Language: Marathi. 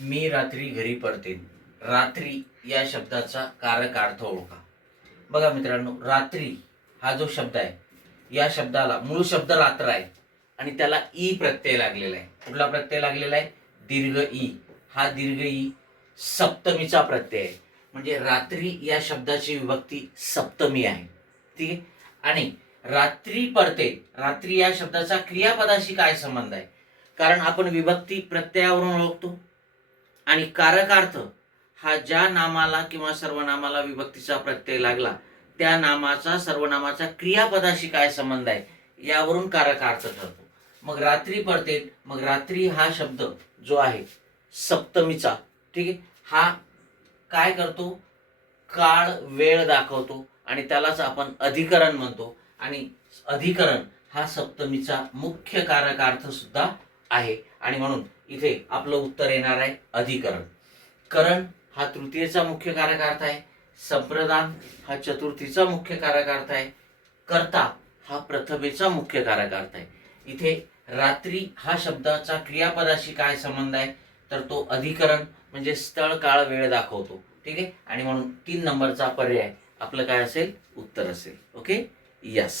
मी रात्री घरी परतेन. रात्री या शब्दाचा कारक अर्थ ओळखा. बघा मित्रांनो, रात्री हा जो शब्द आहे, या शब्दाला मूळ शब्द रात्र आहे आणि त्याला ई प्रत्यय लागलेला आहे. कुठला प्रत्यय लागलेला आहे? दीर्घ ई. हा दीर्घ ई सप्तमीचा प्रत्यय आहे. म्हणजे रात्री या शब्दाची विभक्ती सप्तमी आहे. ठीक आहे. आणि रात्री पडते, रात्री या शब्दाचा क्रियापदाशी काय संबंध आहे? कारण आपण विभक्ती प्रत्ययावरून ओळखतो आणि कारकार्थ हा ज्या नामाला किंवा सर्वनामाला विभक्तीचा प्रत्यय लागला त्या नामाचा सर्वनामाचा क्रियापदाशी काय संबंध आहे यावरून कारकार्थ ठरतो. मग रात्री पडते, मग रात्री हा शब्द जो आहे सप्तमीचा, ठीक आहे, हा काय करतो? काळ वेळ दाखवतो आणि त्यालाच आपण अधिकरण म्हणतो. आणि अधिकरण हा सप्तमीचा मुख्य कारकार्थ सुद्धा आहे आणि म्हणून इथे आपलं उत्तर येणार आहे अधिकरण. करण हा तृतीयेचा मुख्य कारकार्थ आहे. संप्रदान हा चतुर्थीचा मुख्य कारकार्थ आहे. कर्ता हा प्रथमेचा मुख्य कारकार्थ आहे. इथे रात्री हा शब्दाचा क्रियापदाशी काय संबंध आहे तर तो अधिकरण म्हणजे स्थळ काळ वेळ दाखवतो. ठीक आहे. आणि म्हणून 3 नंबरचा पर्याय आपलं काय असेल? उत्तर असेल. Okay, yes.